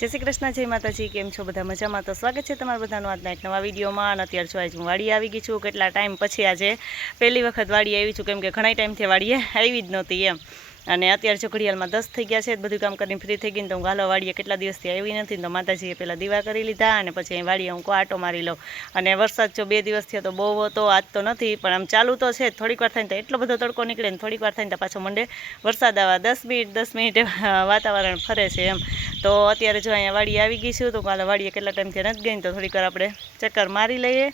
જય શ્રી કૃષ્ણ, જય માતાજી। કેમ છો બધા? મજામાં? તો સ્વાગત છે તમારા બધાનું આજના એક નવા વિડીયોમાં। અને અત્યારે જો આજે હું વાડીએ આવી ગઈ છું। કેટલા ટાઈમ પછી આજે પહેલી વખત વાડીએ આવી છું, કેમ કે ઘણા ટાઈમથી વાડીએ આવી જ નહોતી એમ। અને અત્યારે જો ઘડિયાળમાં 10 થઈ ગયા છે, બધું કામ કરીને ફ્રી થઈ ગઈ તો હું ગાલો વાડીએ કેટલા દિવસથી આવી નથી, તો માતાજીએ પહેલાં દીવા કરી લીધા અને પછી અહીં વાડીએ હું આટો મારી લઉં। અને વરસાદ જો 2 દિવસ થયો તો બહુ હતો, આજ તો નથી, પણ આમ ચાલુ તો છે। થોડીક વાર થાય તો એટલો બધો તડકો નીકળે ને થોડીક વાર થાય તો પાછો મંડે વરસાદ આવવા। 10 મિનિટ વાતાવરણ ફરે છે એમ। તો અત્યારે જો અહીંયા વાડીએ આવી ગઈ છું, તો કાલે વાડીએ કેટલા ટાઈમથી નથી ગઈ, તો થોડીક વાર આપણે ચક્કર મારી લઈએ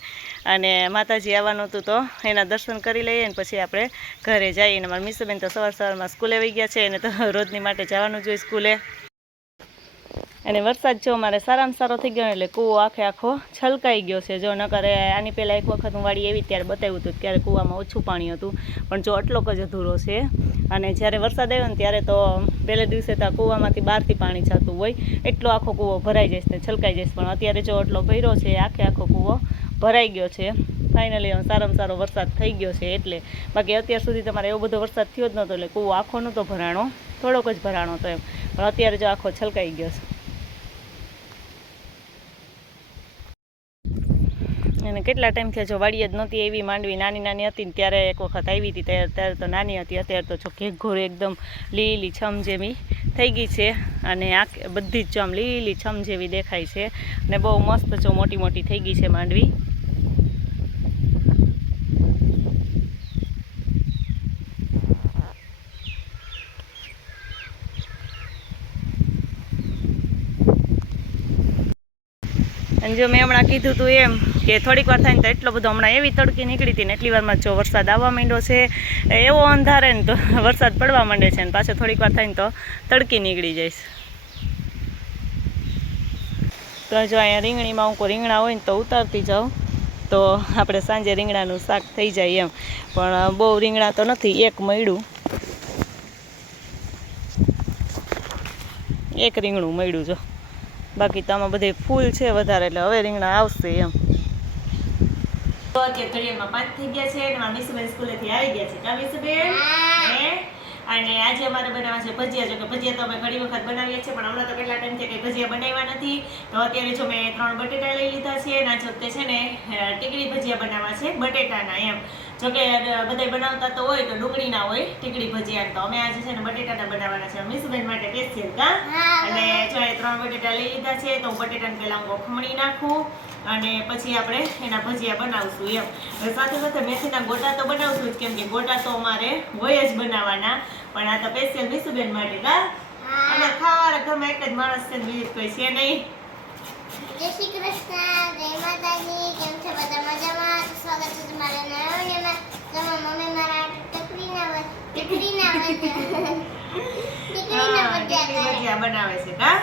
અને માતાજી આવવાનું હતું તો એના દર્શન કરી લઈએ અને પછી આપણે ઘરે જઈએ। અને મારા મીસુબેન તો સવારમાં સ્કૂલે વહી ગયા છે, એને તો રોજની માટે જવાનું જોઈએ સ્કૂલે। અને વરસાદ જો અમારે સારામાં સારો થઈ ગયો, એટલે કૂવો આખો છલકાઈ ગયો છે। જો ન કરે આની પહેલાં એક વખત હું વાડી એવી ત્યારે બતાવ્યું હતું, ત્યારે કૂવામાં ઓછું પાણી હતું, પણ જો આટલોક જ અધૂરો છે। અને જ્યારે વરસાદ આવ્યો ને ત્યારે તો પહેલે દિવસે તો કૂવામાંથી બહારથી પાણી જતું હોય, એટલો આખો કૂવો ભરાઈ જશે ને છલકાઈ જશે, પણ અત્યારે જો એટલો ભર્યો છે, આખો કૂવો ભરાઈ ગયો છે। ફાઇનલી સારામાં સારો વરસાદ થઈ ગયો છે એટલે, બાકી અત્યાર સુધી તમારે એવો બધો વરસાદ થયો જ નહોતો, એટલે કૂવો આખો નહોતો ભરાણો, થોડોક જ ભરાણો હતો એમ, પણ અત્યારે જો આખો છલકાઈ ગયો છે। અને કેટલા ટાઈમથી જો વાડીએ જ નહોતી એવી, માંડવી નાની હતી ને ત્યારે એક વખત આવી હતી, ત્યારે તો નાની હતી, અત્યારે તો જો ઘેઘોર એકદમ લીલી છમ જેવી થઈ ગઈ છે। અને આ બધી જ આમ લીલી છમ જેવી દેખાય છે અને બહુ મસ્ત જો મોટી થઈ ગઈ છે માંડવી। અને જો મેં હમણાં કીધું હતું એમ કે થોડીક વાર થાય ને તો એટલો બધો હમણાં એવી તડકી નીકળી હતી ને એટલી વારમાં જો વરસાદ આવવા માંડ્યો છે, એવો અંધારે ને તો વરસાદ પડવા માંડે છે, અને પાછો થોડીક વાર થાય ને તો તડકી નીકળી જાય છે। તો જો અહીંયા રીંગણીમાં હું કોઈ રીંગણા હોય ને તો ઉતારતી જાઉં, તો આપણે સાંજે રીંગણાનું શાક થઈ જાય એમ, પણ બહુ રીંગણા તો નથી, એક મળ્યું, એક રીંગણું મળ્યું જો, બાકી તો આમાં બધે ફૂલ છે વધારે, એટલે હવે રીંગણા આવશે એમ। તો અત્યારે ઘડિયાળમાં 5 થઈ ગયા છે અને મારા મીસુબેન સ્કૂલેથી આવી ગયા છે। કા મીસુબેન? અને આજે અમારે બનાવવા છે ભજીયા। જો કે ભજીયા તો અમે ઘણી વખત બનાવીએ છીએ, પણ હમણાં તો કેટલા ટાઈમથી કંઈ ભજીયા બનાવ્યા નથી, તો અત્યારે જો મેં 3 બટેટા લઈ લીધા છે અને આજે તે છે ને ટીકડી ભજીયા બનાવવા છે બટેટાના એમ। જો કે બધા બનાવતા તો હોય તો ડુંગળીના હોય ટીકડી ભજીયા, તો અમે આજે છે ને બટેટાના બનાવવાના છે મીસુબેન માટે સ્પેશિયલ। કા અને જો એ 3 બટેટા લઈ લીધા છે, તો હું બટેટાને પહેલા હું ખમણી નાખું અને પછી આપણે એના ભજીયા બનાવશું એમ। સાથે સાથે મેથીના ગોટા તો બનાવશું જ, કેમ કે ગોટા તો અમારે હોય જ બનાવવાના, પણ આ તો સ્પેશિયલ મીસુબેન માટે। કા અને ખાવાના ઘરમાં એક જ માણસ છે, બીજું કોઈ છે નહીં। જય શ્રી કૃષ્ણ, જય માતાજી। કેમ છો બધા? મજામાં? સ્વાગત છે તમારા નવા વિડીયોમાં। તમારા મમ્મી મારા ટીકડીના ભજીયા બનાવે છે। કા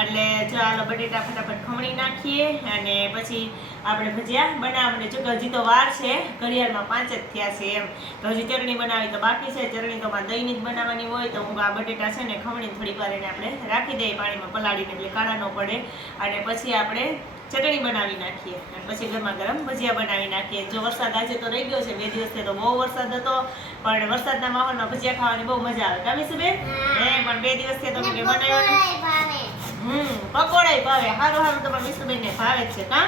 એટલે જો આલો બટેટા ફટાફટ ખમણી નાખીએ અને પછી આપણે ભજીયા બનાવવાને। જો હજી તો વાર છે, ઘડિયાળમાં 5 જ થયા છે એમ, તો હજી ચટણી બનાવી તો બાકી છે। ચટણી તો માં દહીંની જ બનાવવાની હોય, તો હું આ બટેટા છે ને ખમણી થોડીક વાર એને આપણે રાખી દઈએ પાણીમાં પલાળીને, એટલે કાળા ન પડે, અને પછી આપણે ચટણી બનાવી નાખીએ અને પછી ગરમા ગરમ ભજીયા બનાવી નાખીએ। જો વરસાદ આજે તો રહી ગયો છે, 2 દિવસથી તો બહુ વરસાદ હતો, પણ વરસાદના માહોલમાં ભજીયા ખાવાની બહુ મજા આવે। કા મીસુબેન? પણ 2 દિવસથી તો મેં બનાવ્યું, પકોડાય ભાવે, સારું તો પણ મીસુબેનને ભાવે જ છે। કા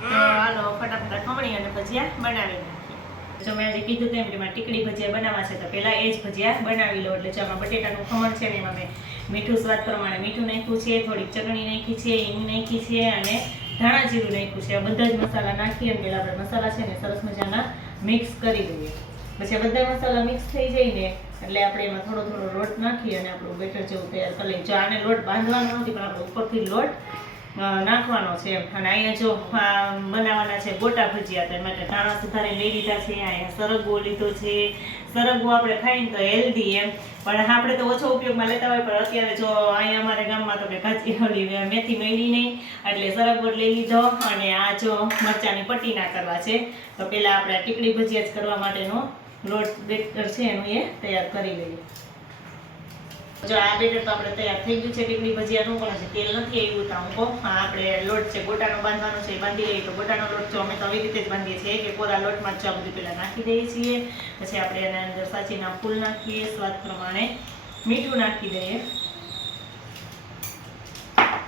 તો હાલો ફટાફટ ખમણી અને ભજીયા બનાવી નાખીએ। જો મેં આજે કીધું તેમ કે મારે ટીકડી ભજીયા બનાવવા છે, તો પહેલાં એ જ ભજીયા બનાવી લો। એટલે જો આમાં બટેટાનું ખમણ છે ને, એમાં મેં મીઠું સ્વાદ પ્રમાણે મીઠું નાખ્યું છે, થોડીક ચટણી નાખી છે, હિંગ નાખી છે અને ધાણા જીરું નાખ્યું છે। આ બધા જ મસાલા નાખી અને પહેલાં આપણે મસાલા છે ને સરસ મજાના મિક્સ કરી દઈએ। પછી બધા મસાલા મિક્સ થઈ જાય ને એટલે આપણે એમાં થોડો લોટ નાખી અને આપણું બેટર જેવું તૈયાર કરી લઈએ। જો આને લોટ બાંધવાનો નથી, પણ આપણે ઉપરથી લોટ નાખવાનો છે એમ। અને અહીંયા જો બનાવવાના છે ગોટા ભજીયા, તો માટે ધાણા સુધારી લઈ લીધા છે, અહીંયા સરગવો લીધો છે। સરગવો આપણે ખાઈને તો હેલ્ધી એમ, પણ આપણે તો ઓછો ઉપયોગમાં લેતા હોય, પણ અત્યારે જો અહીંયા અમારે ગામમાં તો કે ભાજી મેથી મળી નહીં, એટલે સરગવો લઈ લીધો। અને આ જો મરચાંની પટ્ટીના કરવા છે, તો પહેલાં આપણે ટીકડી ભજીયા જ કરવા માટેનો લોટ બેટર છે એનું એ તૈયાર કરી લઈએ। જો આ બેટર તો આપણે તૈયાર થઈ ગયું છે ટીકડી ભજીયાનું, પણ હજી તેલ નથી આવ્યું, તો હું કહું આપણે લોટ છે ગોટાનો બાંધવાનો છે, બાંધી લઈએ। તો ગોટાનો લોટ જો અમે તો આવી રીતે જ બાંધીએ છીએ કે કોરા લોટમાં જ બધું પહેલાં નાખી દઈએ છીએ, પછી આપણે એના અંદર સાચીના ફૂલ નાખીએ, સ્વાદ પ્રમાણે મીઠું નાખી દઈએ।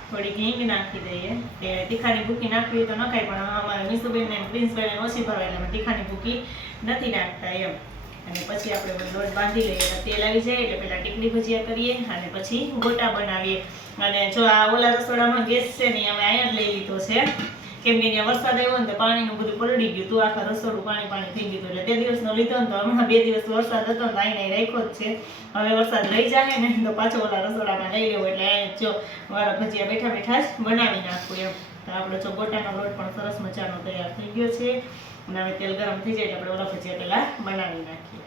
થોડીક હિંગ નાખી દઈએ કે તીખાની ભૂકી નાખવી તો નખાય, પણ અમારે મીસુબેન ને પ્રિન્સબેન ઓછી ભાવે એટલે અમે તીખાની ભૂકી નથી નાખતા એમ. અને પછી આપણે બધો લોટ બાંધી લઈએ એટલે તેલ આવી જાય એટલે પહેલાં ટીકડી ભજીયા કરીએ અને પછી ગોટા બનાવીએ. અને જો આ ઓલા રસોડામાં ગેસ છે ને અમે અહીંયા જ લઈ લીધો છે, કેમ કે ત્યાં વરસાદ આવ્યો ને તો પાણીનું બધું પલળી ગયું તું, આખા રસોડું પાણી થઈ ગયું હતું. એટલે તે દિવસનો લીધો ને તો હમણાં 2 દિવસ વરસાદ હતો ને તો અહીં રાખ્યો જ છે. હવે વરસાદ લઈ જાય ને તો પાછો ઓલા રસોડામાં લઈ લેવો એટલે જો મારા ભજીયા બેઠા બેઠા જ બનાવી નાખવું એમ. તો આપણો જો ગોટાનો લોટ પણ સરસ મજાનો તૈયાર થઈ ગયો છે અને હવે તેલ ગરમ થઈ જાય એટલે આપણે ઓલા ભજીયા પહેલાં બનાવી નાખીએ.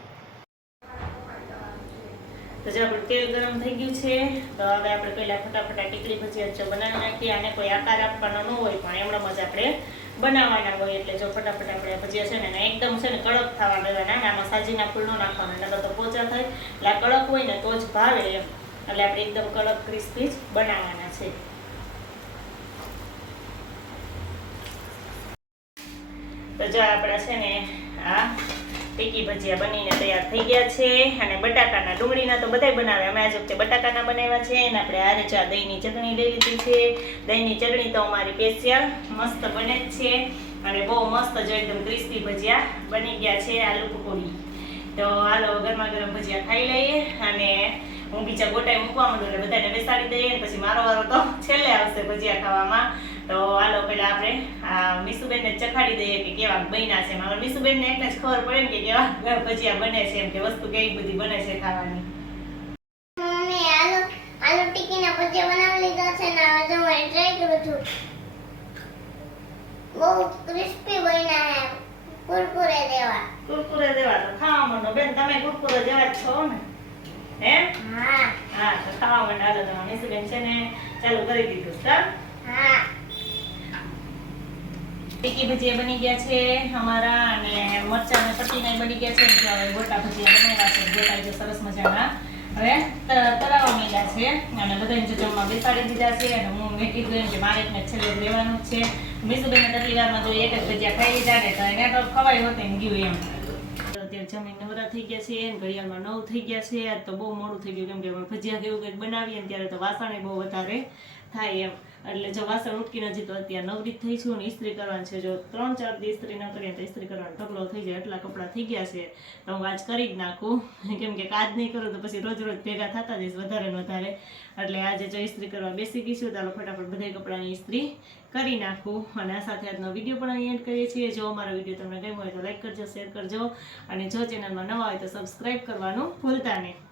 તો જો આપણું તેલ ગરમ થઈ ગયું છે તો હવે આપણે પહેલાં ફટાફટ ટીકડી ભજીયા જો બનાવી નાખીએ. આને કોઈ આકાર આપવાનો ન હોય પણ એમણામ જ આપણે બનાવવાના હોય. એટલે જો ફટાફટ આપણે ભજીયા છે ને એકદમ છે ને કડક થવા દેવાના, આમાં સાજીના ફૂલ ન નાખવાના, નકર તો પોચા થાય. એટલે આ કડક હોય ને તો જ ભાવે એમ, એટલે આપણે એકદમ કડક ક્રિસ્પી જ બનાવવાના છે. તો જો આપણા છે ને આ ટીકી ભજીયા બનીને તૈયાર થઈ ગયા છે. અને બટાકાના ડુંગળીના તો બધાય બનાવે, અમે આજ વખતે બટાકાના બનાવ્યા છે. અને આપણે આ રીતે દહીંની ચટણી લઈ લીધી છે. દહીંની ચટણી તો અમારી સ્પેશિયલ મસ્ત બને જ છે અને બહુ મસ્ત જો એકદમ ક્રિસ્પી ભજીયા બની ગયા છે. આલુ પકોડી તો હાલો ગરમા ગરમ ભજીયા ખાઈ લઈએ અને હું બીજા ગોટાએ મૂકવા માંડું એટલે બધાને બેસાડી દઈએ. પછી મારો વારો તો છેલ્લે આવશે ભજીયા ખાવામાં. તો હાલો પેલા આપણે આ મીસુબેનને ચખાડી દઈએ કે કેવા બન્યા છે. મારા મીસુબેનને એટલે જ ખબર પડે ને કે કેવા ભજીયા બને છે, એમ કે વસ્તુ કેવી બધી બને છે ખાવાની. મમ્મી આલુ ટીકીના ભજીયા બનાવી લીધા છે ને હવે જો હું ટ્રાય કરું છું. બહુ ક્રિસ્પી બન્યા છે, કુરકુરે જેવા. કુરકુરે જેવા તો ખાવા માંડો બેન, તમે કુરકુરે જેવા જ છો ને? હે? હા હા તો ખાવા માંડો. હાલો તમારા મીસુબેન છે ને ચાલુ કરી દીધું છે. હા ટીકી ભજીયા બની ગયા છે અમારા અને મરચાં અને પટ્ટીના બની ગયા છે. જો હવે ગોટા ભજીયા બનાવ્યા છે. ગોટા જે સરસ મજાના હવે તળાવવા માંડ્યા છે અને બધાને જો જમવા બેસાડી દીધા છે. અને મેં કીધું એમ કે મારે એકને છેલ્લે જ રહેવાનું જ છે. મીસુબેનને તકલી વારમાં જો એક જ ભજીયા ખાઈ લીધા ને તો એને તો ખવાય હોતે ને ગયું એમ. અત્યારે જમીન નવરા થઈ ગયા છે અને ઘડિયાળમાં 9 થઈ ગયા છે. આજ તો બહુ મોડું થઈ ગયું, કેમ કે અમે ભજીયા કેવું કંઈક બનાવીએ ને ત્યારે તો વાસણે બહુ વધારે થાય એમ. એટલે જો વાસણ ઉટકીને હજી તો અત્યારે નવરી થઈ છું ને ઇસ્ત્રી કરવાની છે. જો 3-4 દી ઇસ્ત્રી ન કરીએ તો ઇસ્ત્રી કરવાનો ઢગલો થઈ જાય. એટલા કપડાં થઈ ગયા છે તો હું આજ કરી જ નાખું, કેમ કે કાજ નહીં કરું તો પછી રોજ રોજ ભેગા થતા જઈશ વધારે ને વધારે. એટલે આજે જો ઇસ્ત્રી કરવા બેસી ગઈ છું તો ફટાફટ બધા કપડાની ઇસ્ત્રી કરી નાખું. અને આ સાથે આજનો વિડીયો પણ અહીં એન્ડ કરીએ છીએ. જો અમારો વિડીયો તમને ગમ્યો હોય તો લાઈક કરજો, શેર કરજો અને જો ચેનલમાં નવા હોય તો સબસ્ક્રાઈબ કરવાનું ભૂલતા નહીં.